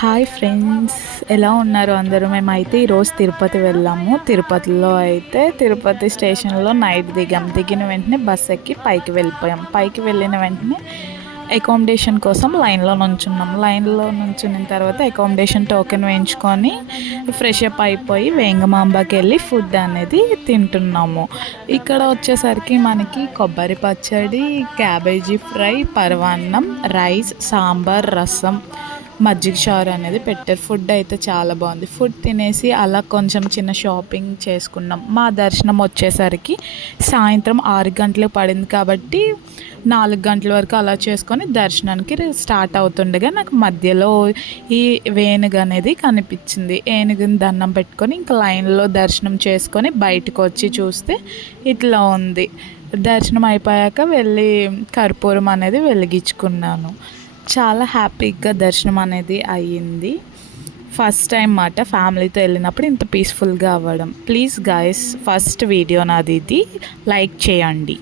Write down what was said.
Hi friends, ఎలా ఉన్నారు అందరూ? మేమైతే ఈరోజు తిరుపతి వెళ్ళాము. తిరుపతిలో అయితే తిరుపతి స్టేషన్లో నైట్ దిగిన వెంటనే బస్ ఎక్కి పైకి వెళ్ళిపోయాం. పైకి వెళ్ళిన వెంటనే అకామిడేషన్ కోసం లైన్లో నుంచున్నాం. లైన్లో నుంచున్న తర్వాత అకామిడేషన్ టోకెన్ వేయించుకొని ఫ్రెష్ అప్ అయిపోయి వేంగమాంబకి వెళ్ళి ఫుడ్ అనేది తింటున్నాము. ఇక్కడ వచ్చేసరికి మనకి కొబ్బరి పచ్చడి, క్యాబేజీ ఫ్రై, పరవాన్నం, రైస్, సాంబార్, రసం, మజ్జిగ చారు అనేది పెట్టారు. ఫుడ్ అయితే చాలా బాగుంది. ఫుడ్ తినేసి అలా కొంచెం చిన్న షాపింగ్ చేసుకున్నాం. మా దర్శనం వచ్చేసరికి సాయంత్రం 6 గంటలు పడింది కాబట్టి 4 గంటల వరకు అలా చేసుకొని దర్శనానికి స్టార్ట్ అవుతుండగా నాకు మధ్యలో ఈ వేణుగు అనేది కనిపించింది. ఏనుగుని దండం పెట్టుకొని ఇంకా లైన్లో దర్శనం చేసుకొని బయటకు వచ్చి చూస్తే ఇట్లా ఉంది. దర్శనం అయిపోయాక వెళ్ళి కర్పూరం అనేది వెలిగించుకున్నాను. చాలా హ్యాపీగా దర్శనం అనేది అయ్యింది. ఫస్ట్ టైం మాట ఫ్యామిలీతో వెళ్ళినప్పుడు ఇంత పీస్ఫుల్గా అవ్వడం. ప్లీజ్ గాయస్, ఫస్ట్ వీడియో నాది ఇది, లైక్ చేయండి.